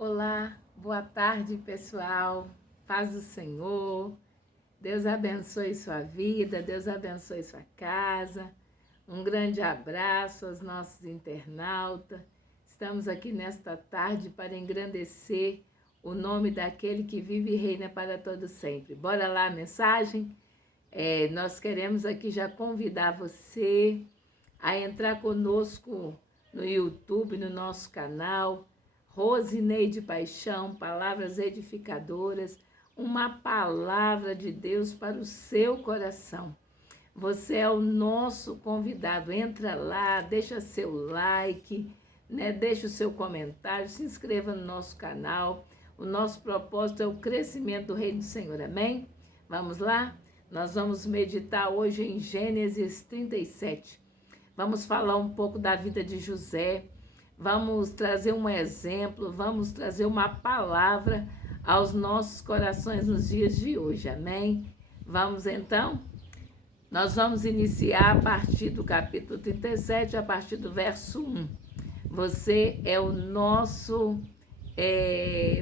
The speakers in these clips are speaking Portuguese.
Olá, boa tarde, pessoal. Paz do Senhor. Deus abençoe sua vida, Deus abençoe sua casa. Um grande abraço aos nossos internautas. Estamos aqui nesta tarde para engrandecer o nome daquele que vive e reina para todo sempre. Bora lá a mensagem? Nós queremos aqui já convidar você a entrar conosco no YouTube, no nosso canal, Rosineide Paixão, Palavras Edificadoras, uma palavra de Deus para o seu coração. Você é o nosso convidado, entra lá, deixa seu like, né? Deixa o seu comentário, se inscreva no nosso canal. O nosso propósito é o crescimento do reino do Senhor, amém? Vamos lá? Nós vamos meditar hoje em Gênesis 37. Vamos falar um pouco da vida de José, vamos trazer um exemplo, vamos trazer uma palavra aos nossos corações nos dias de hoje, amém? Vamos então? Nós vamos iniciar a partir do capítulo 37, a partir do verso 1. Você é o nosso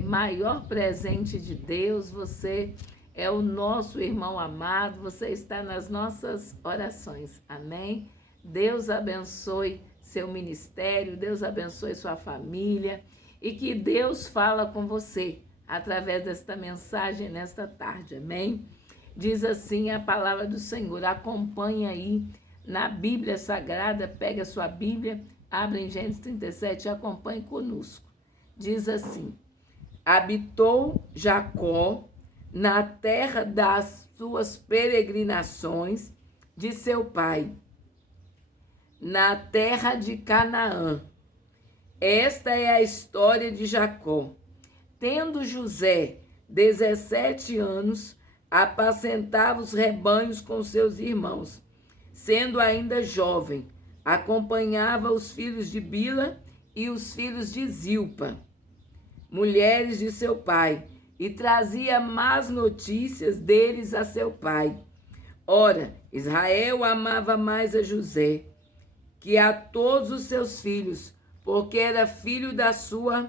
maior presente de Deus, você é o nosso irmão amado, você está nas nossas orações, amém? Deus abençoe seu ministério, Deus abençoe sua família e que Deus fala com você através desta mensagem nesta tarde, amém? Diz assim a palavra do Senhor, acompanha aí na Bíblia Sagrada, pega a sua Bíblia, abre em Gênesis 37 e acompanhe conosco. Diz assim, habitou Jacó na terra das suas peregrinações de seu pai, na terra de Canaã. Esta é a história de Jacó. Tendo José 17 anos, apacentava os rebanhos com seus irmãos. Sendo ainda jovem, acompanhava os filhos de Bila e os filhos de Zilpa, mulheres de seu pai, e trazia más notícias deles a seu pai. Ora, Israel amava mais a José que a todos os seus filhos, porque era filho da sua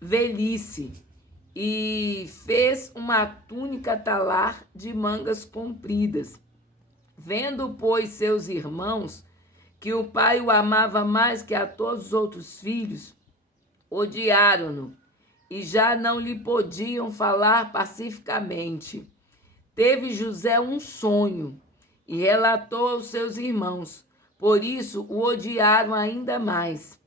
velhice, e fez uma túnica talar de mangas compridas. Vendo, pois, seus irmãos que o pai o amava mais que a todos os outros filhos, odiaram-no e já não lhe podiam falar pacificamente. Teve José um sonho e relatou aos seus irmãos. Por isso o odiaram ainda mais,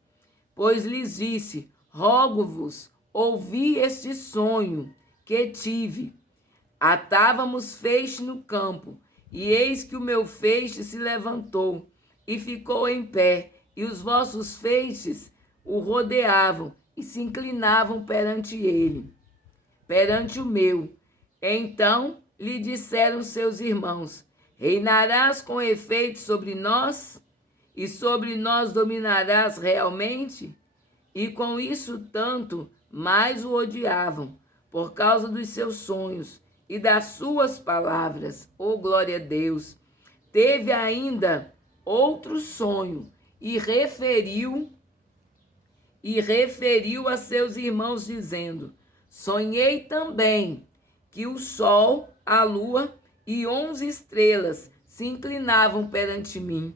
pois lhes disse, rogo-vos, ouvi este sonho que tive. Atávamos feixe no campo, e eis que o meu feixe se levantou e ficou em pé, e os vossos feixes o rodeavam e se inclinavam perante ele, perante o meu. Então lhe disseram seus irmãos, reinarás com efeito sobre nós? E sobre nós dominarás realmente? E com isso tanto mais o odiavam, por causa dos seus sonhos e das suas palavras. Oh, glória a Deus! Teve ainda outro sonho e referiu a seus irmãos, dizendo, sonhei também que o sol, a lua e 11 estrelas se inclinavam perante mim.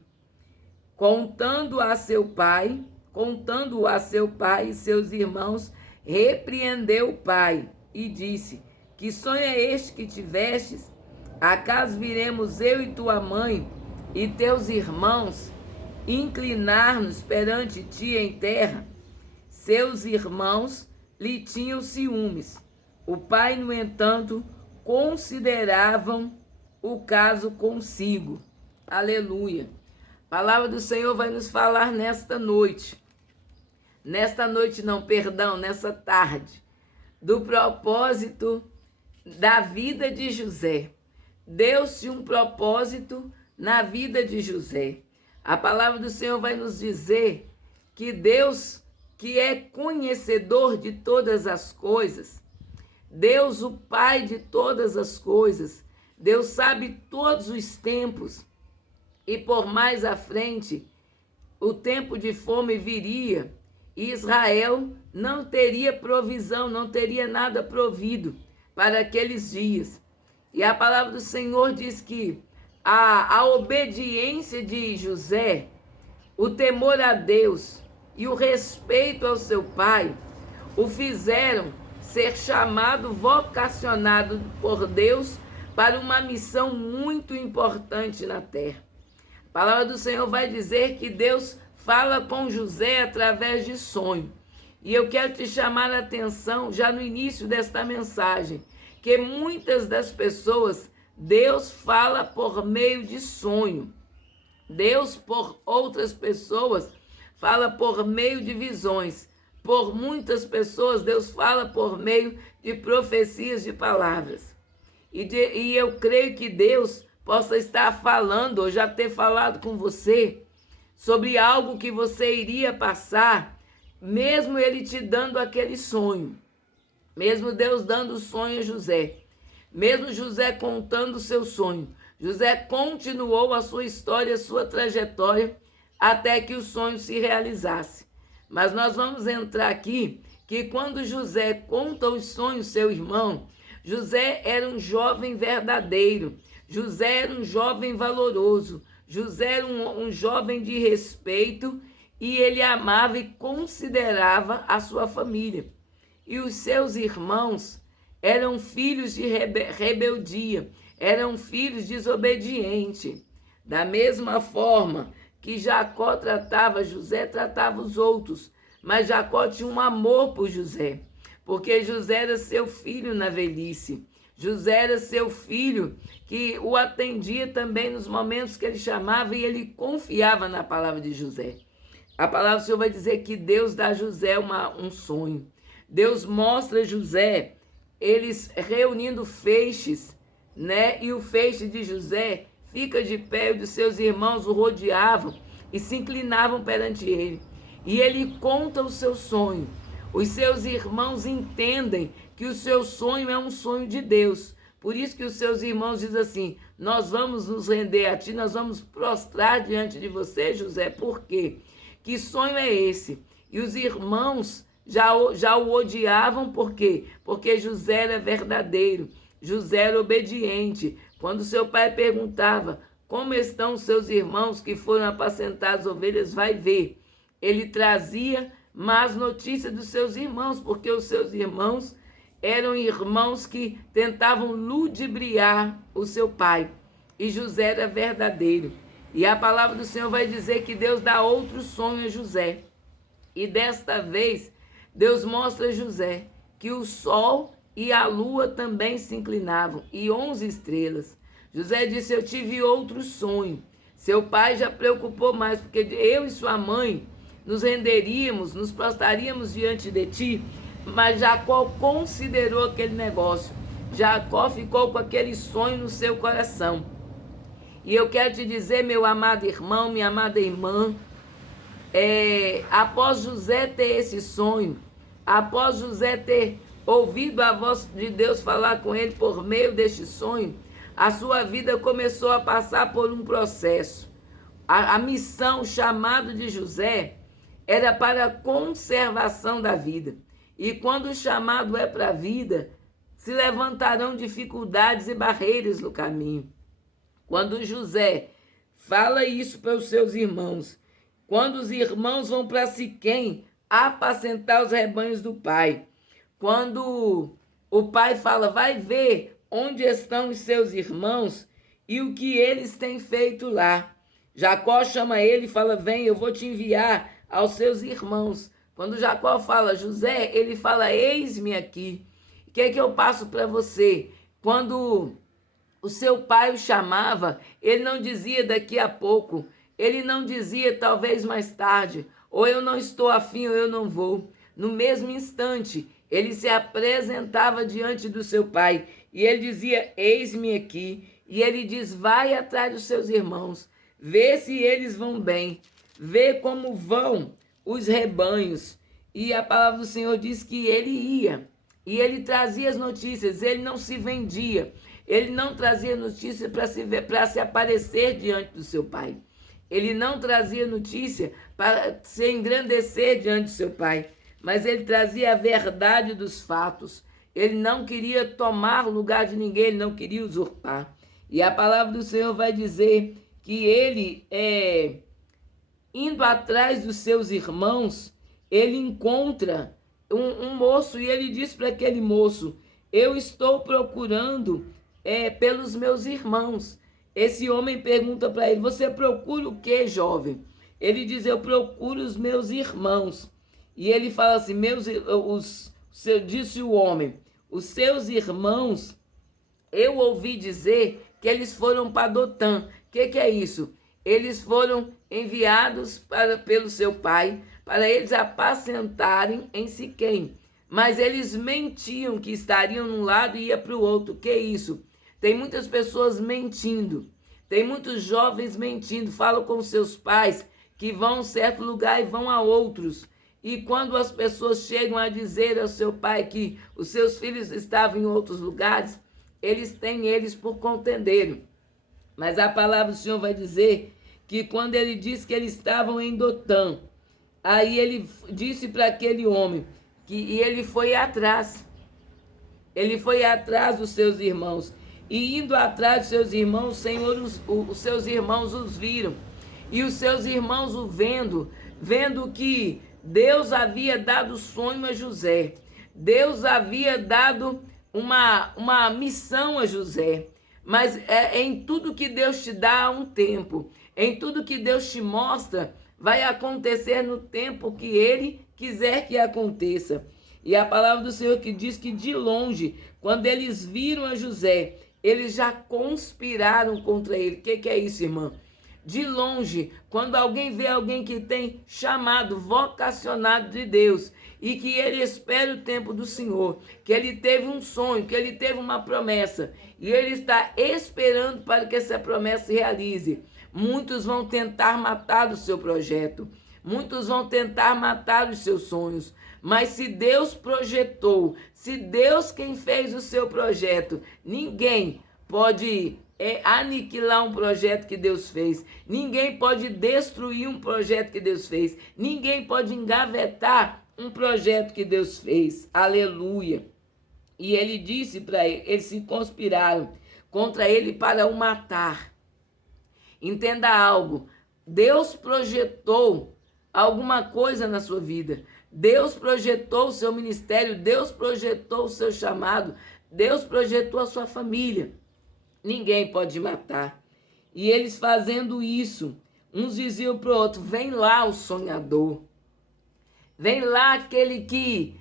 Contando a seu pai e seus irmãos, repreendeu o pai e disse, que sonho é este que tivestes? Acaso viremos eu e tua mãe e teus irmãos inclinar-nos perante ti em terra? Seus irmãos lhe tinham ciúmes. O pai, no entanto, consideravam o caso consigo. Aleluia. A palavra do Senhor vai nos falar nesta noite. Nessa tarde. Do propósito da vida de José. Deus tinha um propósito na vida de José. A palavra do Senhor vai nos dizer que Deus, que é conhecedor de todas as coisas, Deus, o Pai de todas as coisas, Deus sabe todos os tempos, e por mais à frente, o tempo de fome viria, e Israel não teria provisão, não teria nada provido para aqueles dias. E a palavra do Senhor diz que a obediência de José, o temor a Deus e o respeito ao seu pai o fizeram ser chamado, vocacionado por Deus para uma missão muito importante na terra. A palavra do Senhor vai dizer que Deus fala com José através de sonho. E eu quero te chamar a atenção já no início desta mensagem, que muitas das pessoas, Deus fala por meio de sonho. Deus, por outras pessoas, fala por meio de visões. Por muitas pessoas, Deus fala por meio de profecias, de palavras. E eu creio que Deus possa estar falando, ou já ter falado com você, sobre algo que você iria passar, mesmo Ele te dando aquele sonho. Mesmo Deus dando o sonho a José. Mesmo José contando o seu sonho. José continuou a sua história, a sua trajetória, até que o sonho se realizasse. Mas nós vamos entrar aqui, que quando José conta os sonhos, seu irmão, José era um jovem verdadeiro, José era um jovem valoroso, José era um jovem de respeito, e ele amava e considerava a sua família. E os seus irmãos eram filhos de rebeldia, eram filhos desobedientes. Da mesma forma que Jacó tratava José, tratava os outros. Mas Jacó tinha um amor por José, porque José era seu filho na velhice. José era seu filho que o atendia também nos momentos que ele chamava, e ele confiava na palavra de José. A palavra do Senhor vai dizer que Deus dá a José um sonho. Deus mostra a José, eles reunindo feixes, né? E o feixe de José fica de pé, e os seus irmãos o rodeavam e se inclinavam perante ele. E ele conta o seu sonho. Os seus irmãos entendem que o seu sonho é um sonho de Deus. Por isso que os seus irmãos dizem assim: nós vamos nos render a ti, nós vamos prostrar diante de você, José. Por quê? Que sonho é esse? E os irmãos já o odiavam, por quê? Porque José era verdadeiro, José era obediente. Quando seu pai perguntava: como estão os seus irmãos que foram apacentar as ovelhas? Vai ver. Ele trazia más notícias dos seus irmãos, porque os seus irmãos eram irmãos que tentavam ludibriar o seu pai. E José era verdadeiro. E a palavra do Senhor vai dizer que Deus dá outro sonho a José. E desta vez, Deus mostra a José que o sol e a lua também se inclinavam, e 11 estrelas. José disse: eu tive outro sonho. Seu pai já preocupou mais, porque eu e sua mãe nos renderíamos, nos prostraríamos diante de ti. Mas Jacó considerou aquele negócio. Jacó ficou com aquele sonho no seu coração. E eu quero te dizer, meu amado irmão, minha amada irmã, após José ter esse sonho, após José ter ouvido a voz de Deus falar com ele por meio deste sonho, a sua vida começou a passar por um processo. A missão, o chamado de José, era para a conservação da vida. E quando o chamado é para a vida, se levantarão dificuldades e barreiras no caminho. Quando José fala isso para os seus irmãos, quando os irmãos vão para Siquém apacentar os rebanhos do pai, quando o pai fala: vai ver onde estão os seus irmãos e o que eles têm feito lá. Jacó chama ele e fala: vem, eu vou te enviar aos seus irmãos. Quando Jacó fala José, ele fala: eis-me aqui. O que é que eu passo para você? Quando o seu pai o chamava, ele não dizia daqui a pouco, ele não dizia talvez mais tarde, ou eu não estou afim, ou eu não vou. No mesmo instante, ele se apresentava diante do seu pai e ele dizia: eis-me aqui. E ele diz: vai atrás dos seus irmãos, vê se eles vão bem, vê como vão os rebanhos. E a palavra do Senhor diz que ele ia, e ele trazia as notícias, ele não se vendia, ele não trazia notícia para se aparecer diante do seu pai. Ele não trazia notícia para se engrandecer diante do seu pai, mas ele trazia a verdade dos fatos. Ele não queria tomar lugar de ninguém, ele não queria usurpar. E a palavra do Senhor vai dizer que ele, indo atrás dos seus irmãos, ele encontra um moço e ele diz para aquele moço: eu estou procurando pelos meus irmãos. Esse homem pergunta para ele: você procura o quê, jovem? Ele diz: eu procuro os meus irmãos. E ele fala assim: disse o homem, os seus irmãos, eu ouvi dizer que eles foram para Dotã. O que é isso? Eles foram enviados pelo seu pai para eles apacentarem em Siquém. Mas eles mentiam que estariam num lado e ia para o outro. Que é isso? Tem muitas pessoas mentindo. Tem muitos jovens mentindo. Falam com seus pais que vão a um certo lugar e vão a outros. E quando as pessoas chegam a dizer ao seu pai que os seus filhos estavam em outros lugares, eles têm eles por contendeiro. Mas a palavra do Senhor vai dizer que quando ele disse que eles estavam em Dotã, aí ele disse para aquele homem e ele foi atrás. Ele foi atrás dos seus irmãos. E indo atrás dos seus irmãos, o Senhor, os seus irmãos os viram. E os seus irmãos o vendo que Deus havia dado sonho a José. Deus havia dado uma missão a José. Mas em tudo que Deus te dá há um tempo. Em tudo que Deus te mostra, vai acontecer no tempo que Ele quiser que aconteça. E a palavra do Senhor que diz que de longe, quando eles viram a José, eles já conspiraram contra ele. O que é isso, irmã? De longe, quando alguém vê alguém que tem chamado, vocacionado de Deus, e que ele espera o tempo do Senhor, que ele teve um sonho, que ele teve uma promessa, e ele está esperando para que essa promessa se realize. Muitos vão tentar matar o seu projeto, muitos vão tentar matar os seus sonhos, mas se Deus projetou, se Deus quem fez o seu projeto, ninguém pode aniquilar um projeto que Deus fez. Ninguém pode destruir um projeto que Deus fez. Ninguém pode engavetar um projeto que Deus fez. Aleluia. E ele disse para ele, eles se conspiraram contra ele para o matar. Entenda algo. Deus projetou alguma coisa na sua vida. Deus projetou o seu ministério. Deus projetou o seu chamado. Deus projetou a sua família. Ninguém pode matar. E eles fazendo isso, uns diziam para o outro: vem lá o sonhador. Vem lá aquele que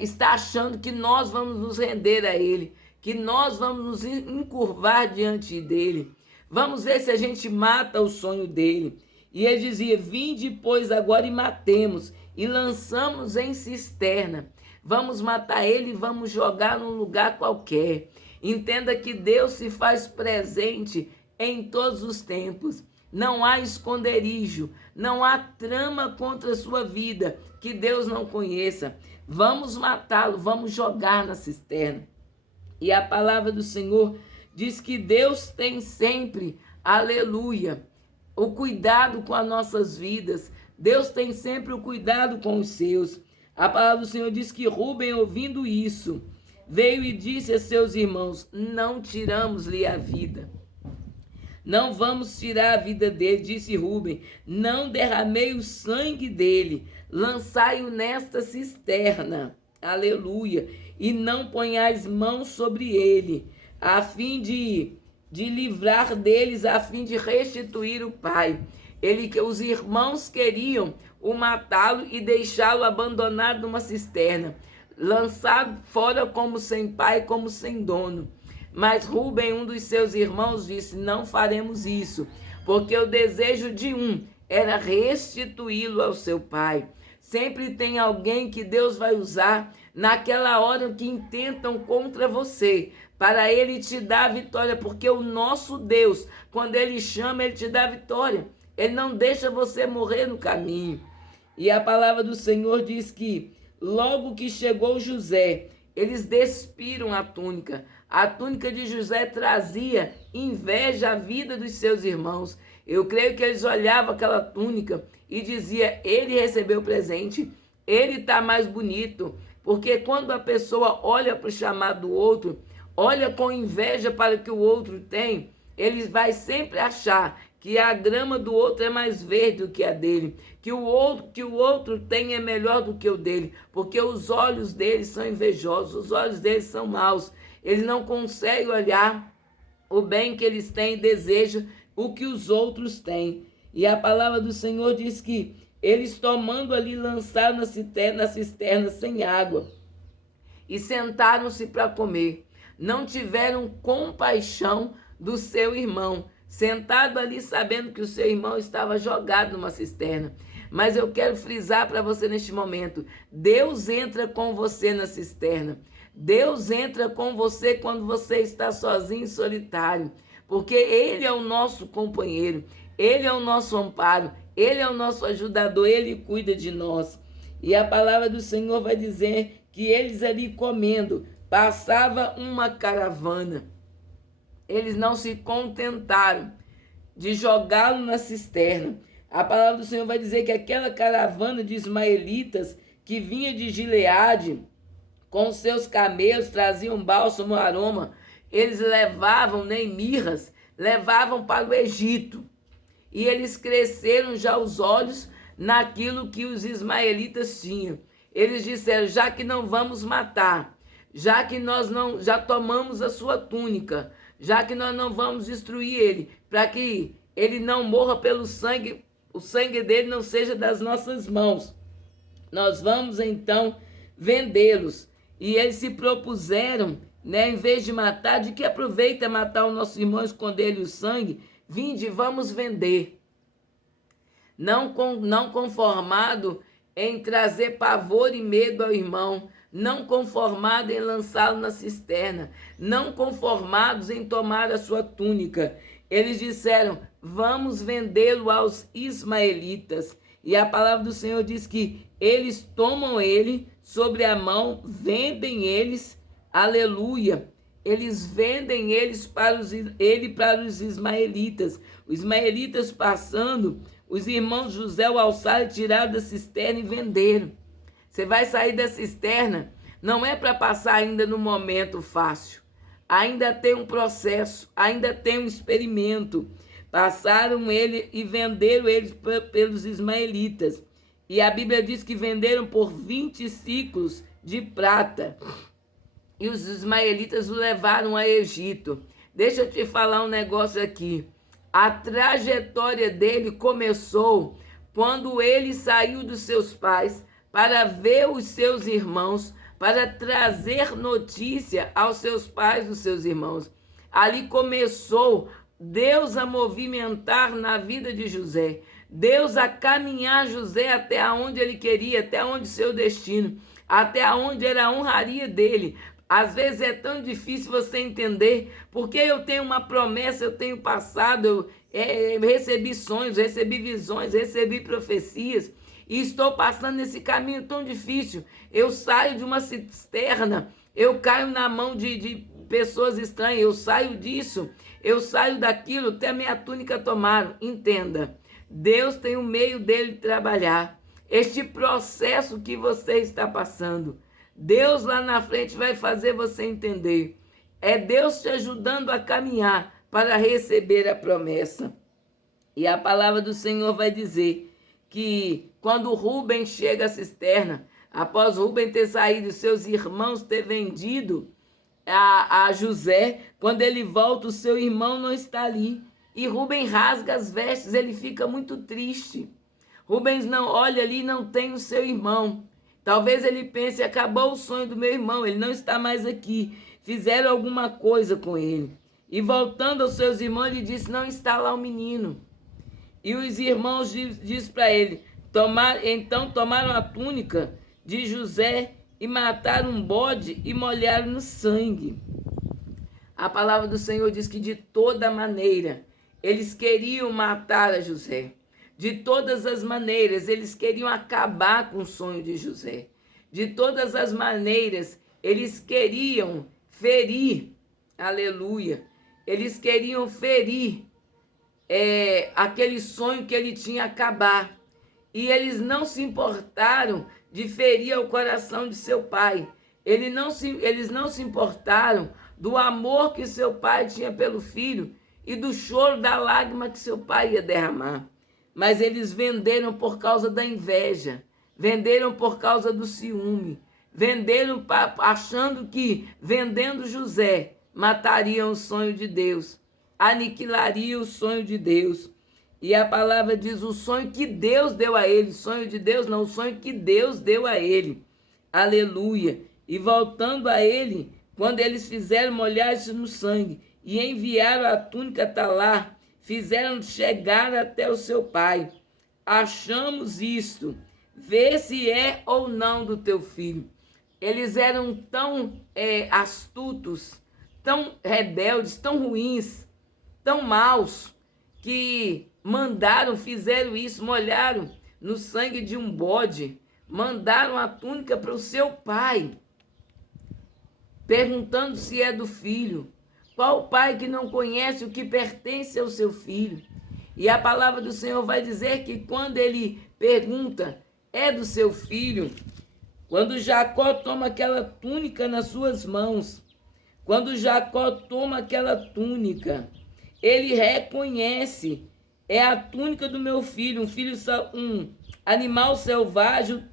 está achando que nós vamos nos render a ele, que nós vamos nos encurvar diante dele. Vamos ver se a gente mata o sonho dele. E ele dizia: vinde, pois, agora e matemos, e lançamos em cisterna. Vamos matar ele e vamos jogar num lugar qualquer. Entenda que Deus se faz presente em todos os tempos. Não há esconderijo, não há trama contra a sua vida que Deus não conheça. Vamos matá-lo, vamos jogar na cisterna. E a palavra do Senhor diz que Deus tem sempre, aleluia, o cuidado com as nossas vidas. Deus tem sempre o cuidado com os seus. A palavra do Senhor diz que Rúben, ouvindo isso, veio e disse a seus irmãos: não tiramos-lhe a vida. Não vamos tirar a vida dele, disse Rúben. Não derramei o sangue dele. Lançai-o nesta cisterna. Aleluia. E não ponhais mãos sobre ele, a fim de livrar deles, a fim de restituir o pai. Os irmãos queriam o matá-lo e deixá-lo abandonado numa cisterna, lançado fora como sem pai, como sem dono. Mas Rúben, um dos seus irmãos, disse: não faremos isso, porque o desejo de um era restituí-lo ao seu pai. Sempre tem alguém que Deus vai usar naquela hora que intentam contra você, para ele te dar a vitória, porque o nosso Deus, quando ele chama, ele te dá a vitória. Ele não deixa você morrer no caminho. E a palavra do Senhor diz que logo que chegou José, eles despiram a túnica. A túnica de José trazia inveja à vida dos seus irmãos. Eu creio que eles olhavam aquela túnica e diziam: ele recebeu presente, ele está mais bonito. Porque quando a pessoa olha para o chamado do outro, olha com inveja para o que o outro tem, ele vai sempre achar que a grama do outro é mais verde do que a dele, que o outro tem é melhor do que o dele, porque os olhos dele são invejosos, os olhos dele são maus. Eles não conseguem olhar o bem que eles têm e desejam o que os outros têm. E a palavra do Senhor diz que eles tomando ali lançaram na cisterna sem água e sentaram-se para comer. Não tiveram compaixão do seu irmão, sentado ali sabendo que o seu irmão estava jogado numa cisterna. Mas eu quero frisar para você neste momento, Deus entra com você na cisterna. Deus entra com você quando você está sozinho e solitário, porque Ele é o nosso companheiro, Ele é o nosso amparo, Ele é o nosso ajudador, Ele cuida de nós. E a palavra do Senhor vai dizer que eles ali comendo, passava uma caravana. Eles não se contentaram de jogá-lo na cisterna. A palavra do Senhor vai dizer que aquela caravana de ismaelitas que vinha de Gileade, com seus camelos, traziam bálsamo, aroma, eles levavam, nem mirras, levavam para o Egito. E eles cresceram já os olhos naquilo que os ismaelitas tinham. Eles disseram, já que não vamos matar, já que nós não já tomamos a sua túnica, já que nós não vamos destruir ele, para que ele não morra pelo sangue, o sangue dele não seja das nossas mãos. Nós vamos então vendê-los. E eles se propuseram, né, em vez de matar, de que aproveita matar o nosso irmão, esconder-lhe o sangue, vinde, vamos vender. Não conformado em trazer pavor e medo ao irmão, não conformado em lançá-lo na cisterna, não conformados em tomar a sua túnica. Eles disseram, vamos vendê-lo aos ismaelitas. E a palavra do Senhor diz que eles tomam ele sobre a mão, vendem eles, aleluia, eles vendem para os ismaelitas. Os ismaelitas passando, os irmãos José o alçaram, tiraram da cisterna e venderam. Você vai sair da cisterna, não é para passar ainda no momento fácil. Ainda tem um processo, ainda tem um experimento. Passaram ele e venderam eles pelos ismaelitas. E a Bíblia diz que venderam por 20 ciclos de prata. E os ismaelitas o levaram a Egito. Deixa eu te falar um negócio aqui. A trajetória dele começou quando ele saiu dos seus pais para ver os seus irmãos, para trazer notícia aos seus pais dos seus irmãos. Ali começou Deus a movimentar na vida de José. Deus a caminhar José até onde ele queria, até onde seu destino, até onde era a honraria dele. Às vezes é tão difícil você entender, porque eu tenho uma promessa, eu tenho passado, eu recebi sonhos, recebi visões, recebi profecias, e estou passando nesse caminho tão difícil. Eu saio de uma cisterna, eu caio na mão de pessoas estranhas, eu saio disso, eu saio daquilo, até a minha túnica tomaram. Entenda, Deus tem um meio dele trabalhar. Este processo que você está passando, Deus lá na frente vai fazer você entender. É Deus te ajudando a caminhar para receber a promessa. E a palavra do Senhor vai dizer que quando Rúben chega à cisterna, após Rúben ter saído e seus irmãos ter vendido a José, quando ele volta, o seu irmão não está ali. E Rúben rasga as vestes, ele fica muito triste. Rubens não olha ali e não tem o seu irmão. Talvez ele pense, acabou o sonho do meu irmão, ele não está mais aqui. Fizeram alguma coisa com ele. E voltando aos seus irmãos, ele disse, não está lá o menino. E os irmãos diz para ele, então tomaram a túnica de José e mataram um bode e molharam no sangue. A palavra do Senhor diz que de toda maneira eles queriam matar a José. De todas as maneiras, eles queriam acabar com o sonho de José. De todas as maneiras, eles queriam ferir, aleluia, eles queriam ferir aquele sonho que ele tinha acabar. E eles não se importaram de ferir o coração de seu pai. Eles não se importaram do amor que seu pai tinha pelo filho e do choro, da lágrima que seu pai ia derramar. Mas eles venderam por causa da inveja, venderam por causa do ciúme, venderam achando que vendendo José matariam o sonho de Deus, aniquilariam o sonho de Deus. E a palavra diz o sonho que Deus deu a ele, sonho de Deus não, o sonho que Deus deu a ele. Aleluia. E voltando a ele, quando eles fizeram molhar-se no sangue e enviaram a túnica talar, fizeram chegar até o seu pai. Achamos isto, vê se é ou não do teu filho. Eles eram tão astutos, tão rebeldes, tão ruins, tão maus, que fizeram isso, molharam no sangue de um bode, mandaram a túnica para o seu pai, perguntando se é do filho. Qual pai que não conhece o que pertence ao seu filho? E a palavra do Senhor vai dizer que quando ele pergunta, é do seu filho? Quando Jacó toma aquela túnica nas suas mãos, quando Jacó toma aquela túnica, ele reconhece, é a túnica do meu filho, um animal selvagem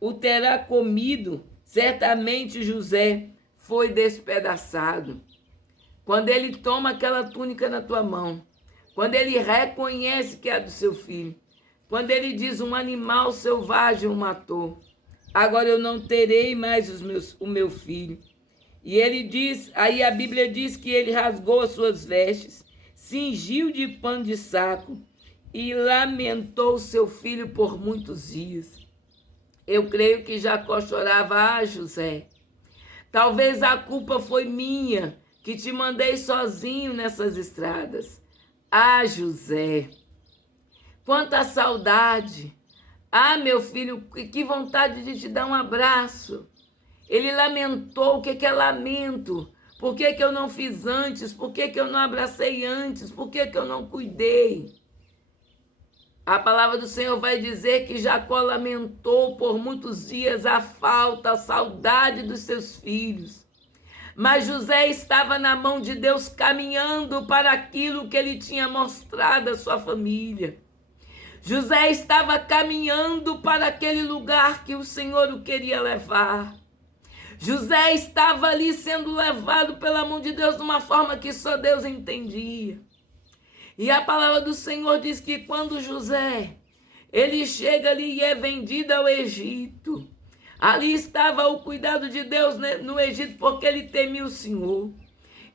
o terá comido, certamente José foi despedaçado. Quando ele toma aquela túnica na tua mão, quando ele reconhece que é do seu filho, quando ele diz um animal selvagem o matou, agora eu não terei mais o meu filho. E ele diz, aí a Bíblia diz que ele rasgou as suas vestes, cingiu de pano de saco e lamentou seu filho por muitos dias. Eu creio que Jacó chorava, José, talvez a culpa foi minha, que te mandei sozinho nessas estradas. José, quanta saudade. Meu filho, que vontade de te dar um abraço. Ele lamentou. O que é lamento? Por que eu não fiz antes? Por que eu não abracei antes? Por que eu não cuidei? A palavra do Senhor vai dizer que Jacó lamentou por muitos dias a falta, a saudade dos seus filhos. Mas José estava na mão de Deus, caminhando para aquilo que ele tinha mostrado à sua família. José estava caminhando para aquele lugar que o Senhor o queria levar. José estava ali sendo levado pela mão de Deus de uma forma que só Deus entendia. E a palavra do Senhor diz que quando José, ele chega ali e é vendido ao Egito, ali estava o cuidado de Deus no Egito, porque ele temia o Senhor.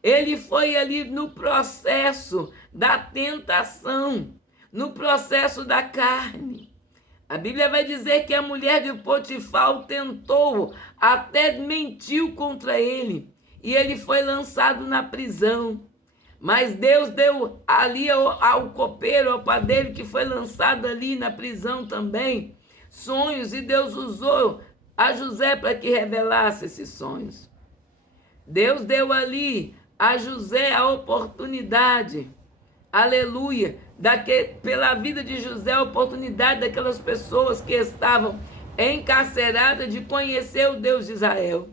Ele foi ali no processo da tentação, no processo da carne. A Bíblia vai dizer que a mulher de Potifar o tentou, até mentiu contra ele, e ele foi lançado na prisão. Mas Deus deu ali ao copeiro, ao padeiro que foi lançado ali na prisão também, sonhos, e Deus usou a José para que revelasse esses sonhos. Deus deu ali a José a oportunidade, aleluia, pela vida de José, a oportunidade daquelas pessoas que estavam encarceradas de conhecer o Deus de Israel.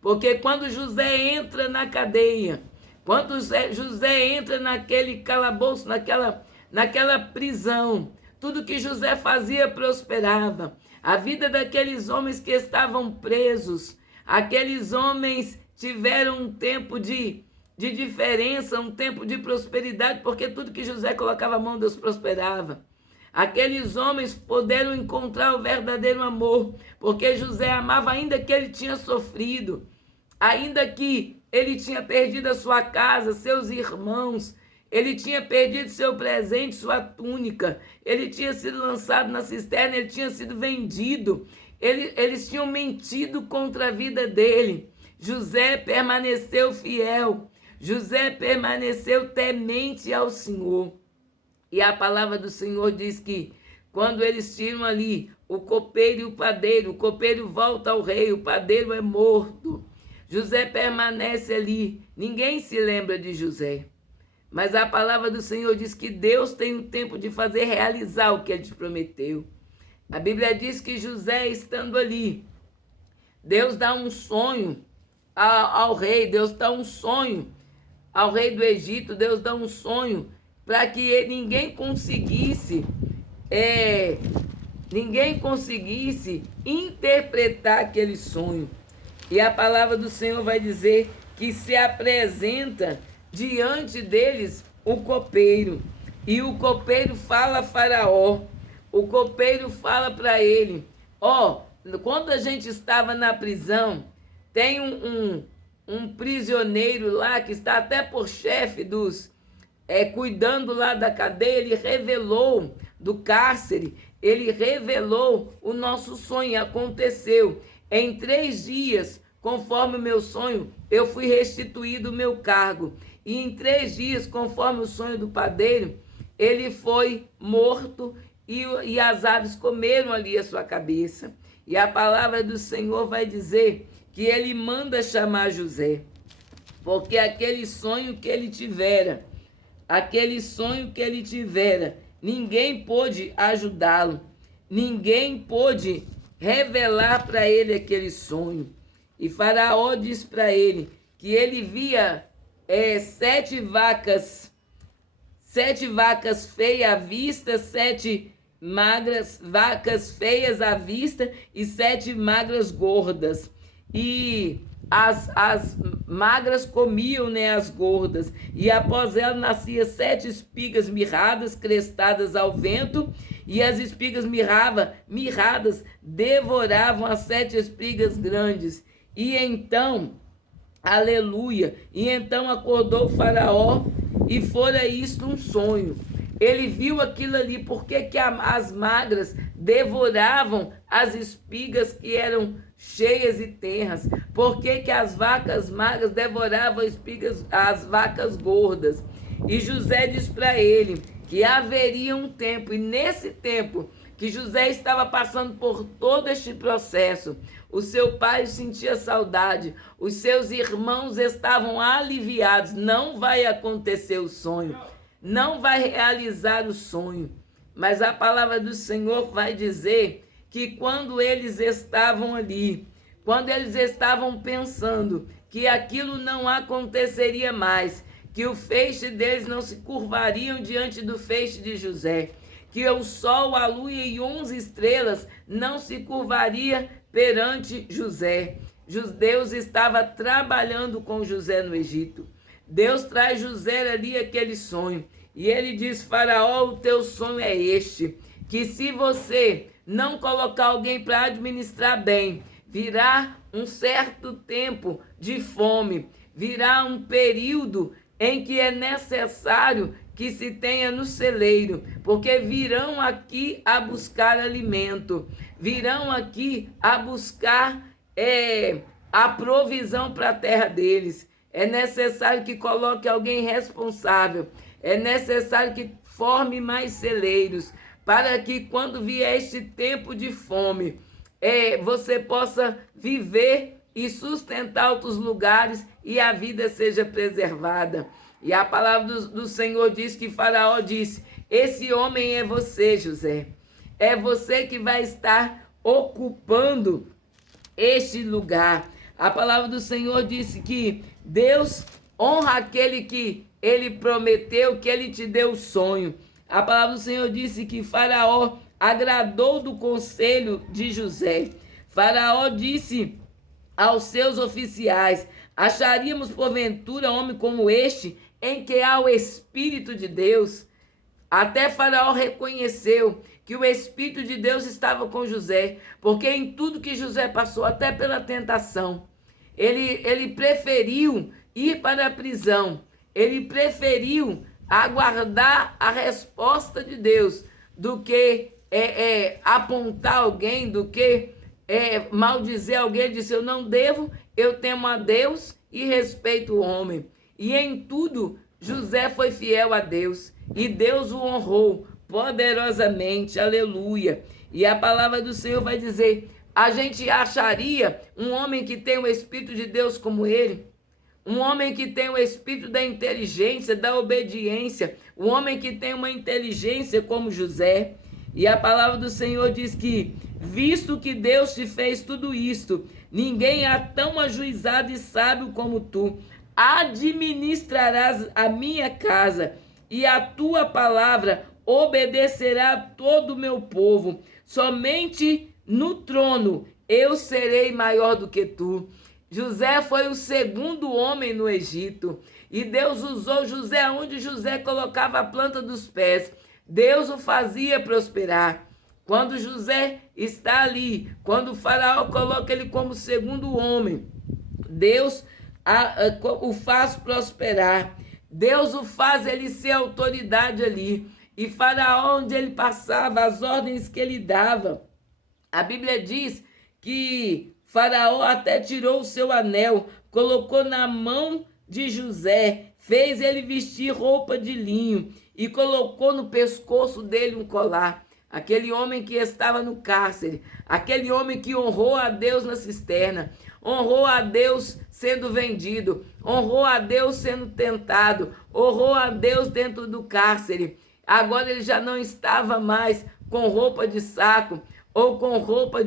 Porque quando José entra na cadeia, quando José entra naquele calabouço, naquela prisão, tudo que José fazia prosperava. A vida daqueles homens que estavam presos, aqueles homens tiveram um tempo de diferença, um tempo de prosperidade, porque tudo que José colocava a mão, Deus prosperava. Aqueles homens puderam encontrar o verdadeiro amor, porque José amava, ainda que ele tinha sofrido, ainda que ele tinha perdido a sua casa, seus irmãos, ele tinha perdido seu presente, sua túnica, ele tinha sido lançado na cisterna, ele tinha sido vendido, eles tinham mentido contra a vida dele. José permaneceu fiel, José permaneceu temente ao Senhor. E a palavra do Senhor diz que quando eles tiram ali o copeiro e o padeiro volta ao rei, o padeiro é morto. José permanece ali, ninguém se lembra de José. Mas a palavra do Senhor diz que Deus tem o tempo de fazer realizar o que ele te prometeu. A Bíblia diz que José, estando ali, Deus dá um sonho ao rei, Deus dá um sonho ao rei do Egito, Deus dá um sonho para que ninguém conseguisse interpretar aquele sonho. E a palavra do Senhor vai dizer que se apresenta diante deles o copeiro. E o copeiro fala a Faraó. O copeiro fala para ele: quando a gente estava na prisão, tem um prisioneiro lá que está até por chefe cuidando lá da cadeia, ele revelou do cárcere, ele revelou o nosso sonho, aconteceu. Em 3 dias, conforme o meu sonho, eu fui restituído o meu cargo. E em 3 dias, conforme o sonho do padeiro, ele foi morto e as aves comeram ali a sua cabeça. E a palavra do Senhor vai dizer que ele manda chamar José, porque aquele sonho que ele tivera, ninguém pôde ajudá-lo, ninguém pôde revelar para ele aquele sonho. E Faraó diz para ele que ele via 7 vacas feias à vista, 7 vacas feias à vista e 7 magras gordas. E as magras comiam, né, as gordas, e após ela nascia 7 espigas mirradas, crestadas ao vento, e as espigas mirradas devoravam as 7 espigas grandes. E então, aleluia, e então acordou o Faraó, e fora isto um sonho. Ele viu aquilo ali, porque as magras devoravam as espigas que eram cheias e tenras? Por que as vacas magras devoravam as vacas gordas? E José diz para ele que haveria um tempo, e nesse tempo que José estava passando por todo este processo, o seu pai sentia saudade, os seus irmãos estavam aliviados. Não vai acontecer o sonho, não vai realizar o sonho, mas a palavra do Senhor vai dizer que quando eles estavam ali, quando eles estavam pensando que aquilo não aconteceria mais, que o feixe deles não se curvariam diante do feixe de José, que o sol, a lua e 11 estrelas não se curvaria perante José. Deus estava trabalhando com José no Egito. Deus traz José ali aquele sonho. E ele diz: Faraó, o teu sonho é este, que se você não colocar alguém para administrar bem, virá um certo tempo de fome, virá um período em que é necessário que se tenha no celeiro, porque virão aqui a buscar alimento, virão aqui a buscar a provisão para a terra deles. É necessário que coloque alguém responsável, é necessário que forme mais celeiros, para que quando vier este tempo de fome, você possa viver e sustentar outros lugares e a vida seja preservada. E a palavra do Senhor diz que Faraó disse: esse homem é você, José. É você que vai estar ocupando este lugar. A palavra do Senhor disse que Deus honra aquele que ele prometeu, que ele te deu o sonho. A palavra do Senhor disse que Faraó agradou do conselho de José. Faraó disse aos seus oficiais: acharíamos porventura homem como este, em que há o Espírito de Deus? Até Faraó reconheceu que o Espírito de Deus estava com José, porque em tudo que José passou, até pela tentação, ele preferiu ir para a prisão, ele preferiu aguardar a resposta de Deus, do que apontar alguém, do que maldizer alguém. Ele disse: eu não devo, eu temo a Deus e respeito o homem. E em tudo José foi fiel a Deus, e Deus o honrou poderosamente, aleluia. E a palavra do Senhor vai dizer: a gente acharia um homem que tem o Espírito de Deus como ele, um homem que tem o espírito da inteligência, da obediência, um homem que tem uma inteligência como José. E a palavra do Senhor diz que, visto que Deus te fez tudo isto, ninguém há tão ajuizado e sábio como tu. Administrarás a minha casa, e a tua palavra obedecerá a todo o meu povo. Somente no trono eu serei maior do que tu. José foi o segundo homem no Egito, e Deus usou José onde José colocava a planta dos pés. Deus o fazia prosperar. Quando José está ali, quando o faraó coloca ele como segundo homem, Deus o faz prosperar. Deus o faz ele ser autoridade ali. E Faraó, onde ele passava, as ordens que ele dava, a Bíblia diz que Faraó até tirou o seu anel, colocou na mão de José, fez ele vestir roupa de linho e colocou no pescoço dele um colar. Aquele homem que estava no cárcere, aquele homem que honrou a Deus na cisterna, honrou a Deus sendo vendido, honrou a Deus sendo tentado, honrou a Deus dentro do cárcere. Agora ele já não estava mais com roupa de saco ou com roupa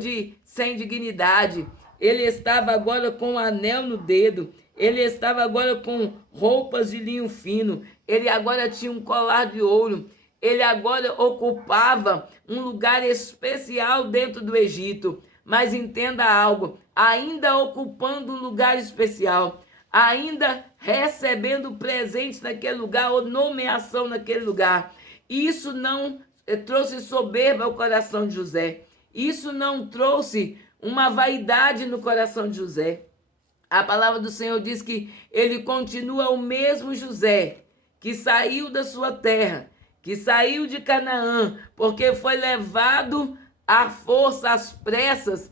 sem dignidade. Ele estava agora com um anel no dedo. Ele estava agora com roupas de linho fino. Ele agora tinha um colar de ouro. Ele agora ocupava um lugar especial dentro do Egito. Mas entenda algo, ainda ocupando um lugar especial, ainda recebendo presentes naquele lugar ou nomeação naquele lugar. Isso não trouxe soberba ao coração de José. Isso não trouxe uma vaidade no coração de José. A palavra do Senhor diz que ele continua o mesmo José, que saiu da sua terra, que saiu de Canaã, porque foi levado à força, às pressas,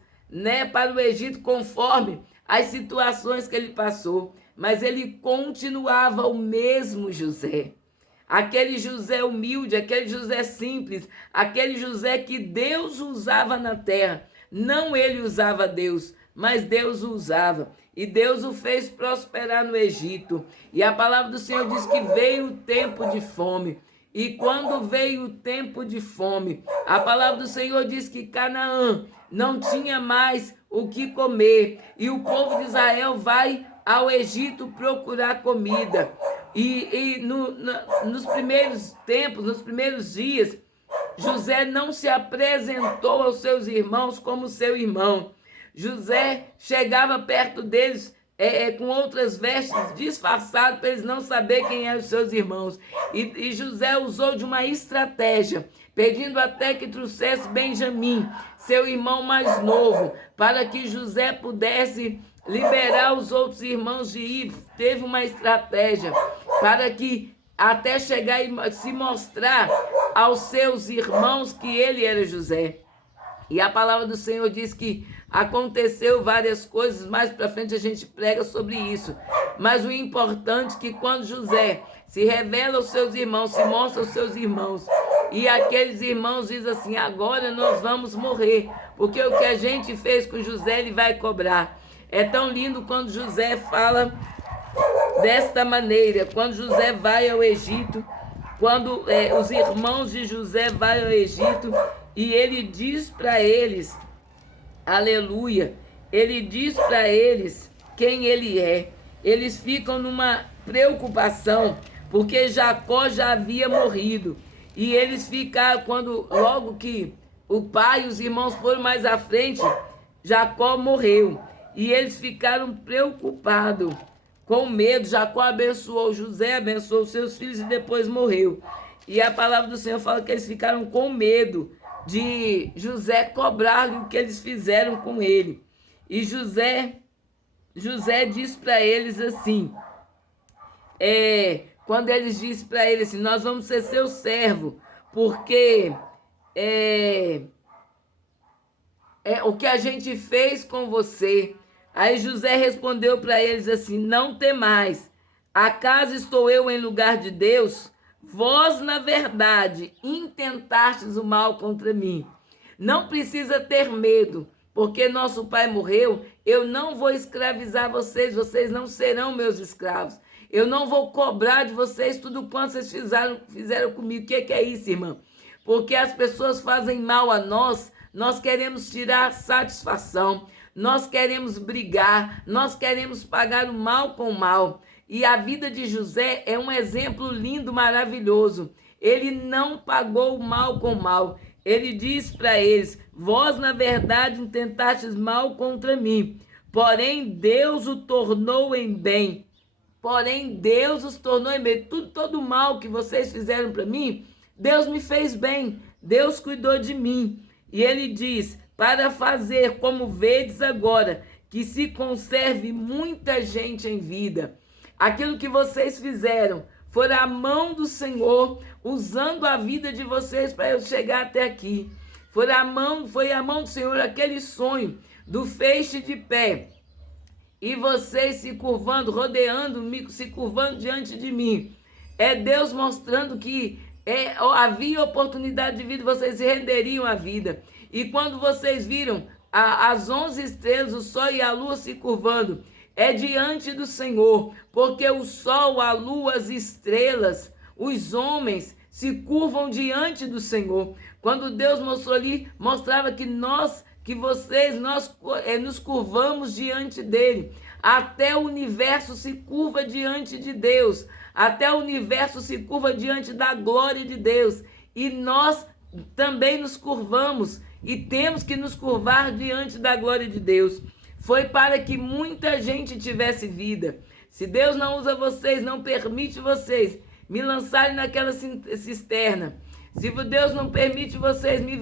para o Egito, conforme as situações que ele passou. Mas ele continuava o mesmo José. Aquele José humilde, aquele José simples, aquele José que Deus usava na terra. Não ele usava Deus, mas Deus o usava. E Deus o fez prosperar no Egito. E a palavra do Senhor diz que veio o tempo de fome. E quando veio o tempo de fome, a palavra do Senhor diz que Canaã não tinha mais o que comer. E o povo de Israel vai ao Egito procurar comida. Nos primeiros tempos, nos primeiros dias, José não se apresentou aos seus irmãos como seu irmão. José chegava perto deles com outras vestes, disfarçado, para eles não saberem quem eram os seus irmãos. E José usou de uma estratégia, pedindo até que trouxesse Benjamim, seu irmão mais novo, para que José pudesse liberar os outros irmãos de ir. Teve uma estratégia para que até chegar e se mostrar aos seus irmãos que ele era José. E a palavra do Senhor diz que aconteceu várias coisas, mais para frente a gente prega sobre isso. Mas o importante é que quando José se revela aos seus irmãos, se mostra aos seus irmãos, e aqueles irmãos dizem assim: agora nós vamos morrer, porque o que a gente fez com José, ele vai cobrar. É tão lindo quando José fala desta maneira, quando José vai ao Egito, quando os irmãos de José vão ao Egito, e ele diz para eles, aleluia, ele diz para eles quem ele é. Eles ficam numa preocupação, porque Jacó já havia morrido. E eles ficaram, logo que o pai e os irmãos foram mais à frente, Jacó morreu. E eles ficaram preocupados, com medo. Jacó abençoou José, abençoou seus filhos e depois morreu. E a palavra do Senhor fala que eles ficaram com medo de José cobrar-lhe o que eles fizeram com ele. E José diz para eles assim, quando eles dizem para ele assim: nós vamos ser seu servo, porque o que a gente fez com você. Aí José respondeu para eles assim: não temais, acaso estou eu em lugar de Deus? Vós, na verdade, intentastes o mal contra mim. Não precisa ter medo, porque nosso pai morreu. Eu não vou escravizar vocês, vocês não serão meus escravos. Eu não vou cobrar de vocês tudo quanto vocês fizeram comigo. O que é isso, irmã? porque as pessoas fazem mal a nós, nós queremos tirar satisfação, nós queremos brigar, nós queremos pagar o mal com o mal. E a vida de José é um exemplo lindo, maravilhoso. Ele não pagou o mal com o mal. Ele diz para eles: vós, na verdade, intentastes mal contra mim, porém Deus o tornou em bem. Porém Deus os tornou em bem. Todo o mal que vocês fizeram para mim, Deus me fez bem. Deus cuidou de mim. E ele diz: para fazer como vedes agora, que se conserve muita gente em vida. Aquilo que vocês fizeram foi a mão do Senhor usando a vida de vocês para eu chegar até aqui. Foi a mão do Senhor, aquele sonho do feixe de pé. E vocês se curvando, rodeando-me, se curvando diante de mim. É Deus mostrando que havia oportunidade de vida, vocês se renderiam à vida. E quando vocês viram as 11 estrelas, o sol e a lua se curvando, é diante do Senhor, porque o sol, a lua, as estrelas, os homens se curvam diante do Senhor. Quando Deus mostrou ali, mostrava que nós nos curvamos diante dele. Até o universo se curva diante de Deus. Até o universo se curva diante da glória de Deus. E nós também nos curvamos e temos que nos curvar diante da glória de Deus. Foi para que muita gente tivesse vida. Se Deus não usa vocês, não permite vocês me lançarem naquela cisterna, se Deus não permite vocês me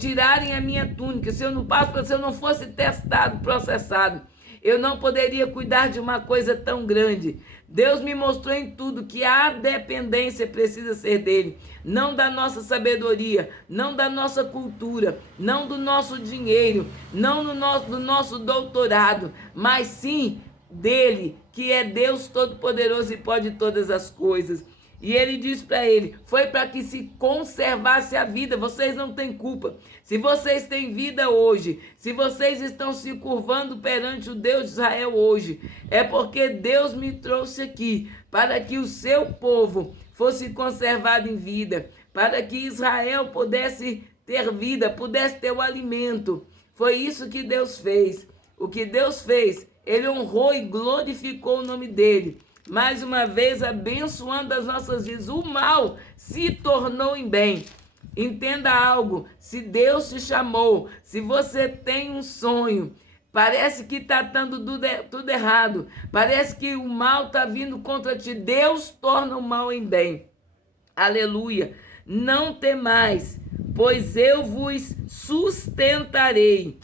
tirarem a minha túnica, se eu não fosse testado, processado, eu não poderia cuidar de uma coisa tão grande. Deus me mostrou em tudo que a dependência precisa ser dele, não da nossa sabedoria, não da nossa cultura, não do nosso dinheiro, não do nosso doutorado, mas sim dele, que é Deus Todo-Poderoso e pode todas as coisas. E ele diz para ele: foi para que se conservasse a vida. Vocês não têm culpa. Se vocês têm vida hoje, se vocês estão se curvando perante o Deus de Israel hoje, é porque Deus me trouxe aqui para que o seu povo fosse conservado em vida, para que Israel pudesse ter vida, pudesse ter o alimento. Foi isso que Deus fez. O que Deus fez, ele honrou e glorificou o nome dele. Mais uma vez, abençoando as nossas vidas. O mal se tornou em bem. Entenda algo: se Deus te chamou, se você tem um sonho, parece que está dando tudo errado, parece que o mal está vindo contra ti, Deus torna o mal em bem. Aleluia. Não temais, pois eu vos sustentarei,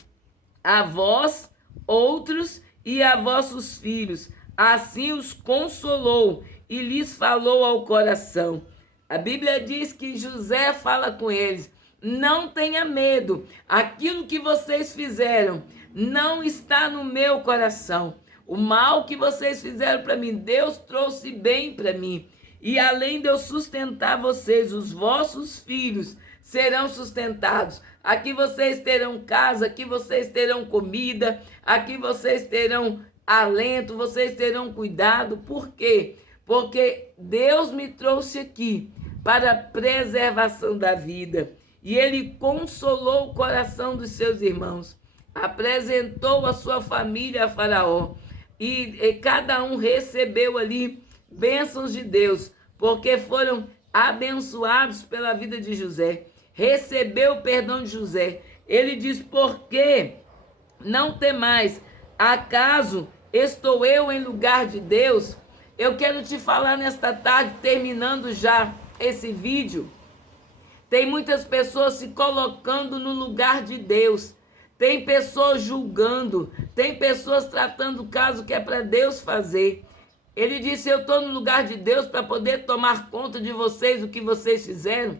a vós outros e a vossos filhos. Assim os consolou e lhes falou ao coração. A Bíblia diz que José fala com eles: não tenha medo, aquilo que vocês fizeram não está no meu coração. O mal que vocês fizeram para mim, Deus trouxe bem para mim. E além de eu sustentar vocês, os vossos filhos serão sustentados. Aqui vocês terão casa, aqui vocês terão comida, aqui vocês terão alento, vocês terão cuidado. Por quê? Porque Deus me trouxe aqui para a preservação da vida. E ele consolou o coração dos seus irmãos, apresentou a sua família a Faraó, e cada um recebeu ali bênçãos de Deus, porque foram abençoados pela vida de José. Recebeu o perdão de José. Ele diz: por que não temais? Acaso estou eu em lugar de Deus? Eu quero te falar nesta tarde, terminando já esse vídeo. Tem muitas pessoas se colocando no lugar de Deus. Tem pessoas julgando. Tem pessoas tratando o caso que é para Deus fazer. Ele disse: eu estou no lugar de Deus para poder tomar conta de vocês, o que vocês fizeram.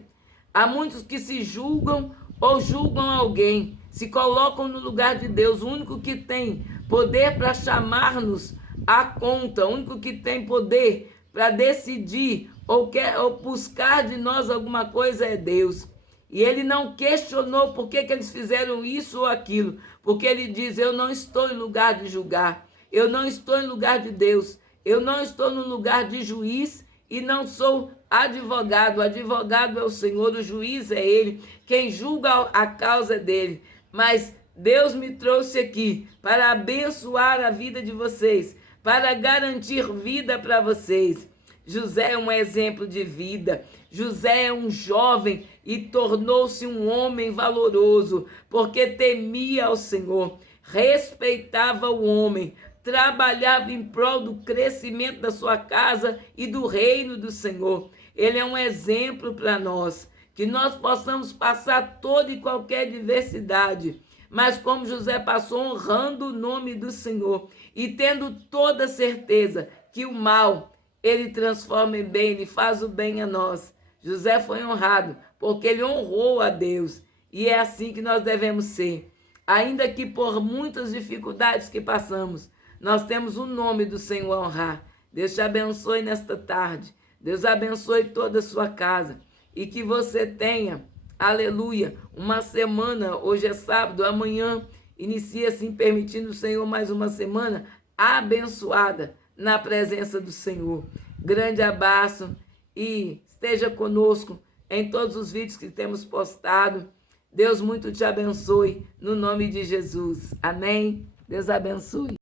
Há muitos que se julgam ou julgam alguém, se colocam no lugar de Deus. O único que tem poder para chamar-nos à conta, o único que tem poder para decidir ou buscar de nós alguma coisa é Deus. E ele não questionou por que eles fizeram isso ou aquilo, porque ele diz: eu não estou em lugar de julgar, eu não estou em lugar de Deus, eu não estou no lugar de juiz e não sou advogado. O advogado é o Senhor, o juiz é Ele, quem julga a causa é dele. Mas Deus me trouxe aqui para abençoar a vida de vocês, para garantir vida para vocês. José é um exemplo de vida. José é um jovem e tornou-se um homem valoroso, porque temia ao Senhor, respeitava o homem, trabalhava em prol do crescimento da sua casa e do reino do Senhor. Ele é um exemplo para nós, que nós possamos passar toda e qualquer diversidade, mas como José passou, honrando o nome do Senhor e tendo toda certeza que o mal ele transforma em bem, ele faz o bem a nós. José foi honrado porque ele honrou a Deus, e é assim que nós devemos ser. Ainda que por muitas dificuldades que passamos, nós temos o nome do Senhor a honrar. Deus te abençoe nesta tarde. Deus abençoe toda a sua casa. E que você tenha, aleluia, uma semana, hoje é sábado, amanhã inicia assim, permitindo o Senhor mais uma semana abençoada na presença do Senhor. Grande abraço e esteja conosco em todos os vídeos que temos postado. Deus muito te abençoe, no nome de Jesus. Amém? Deus abençoe.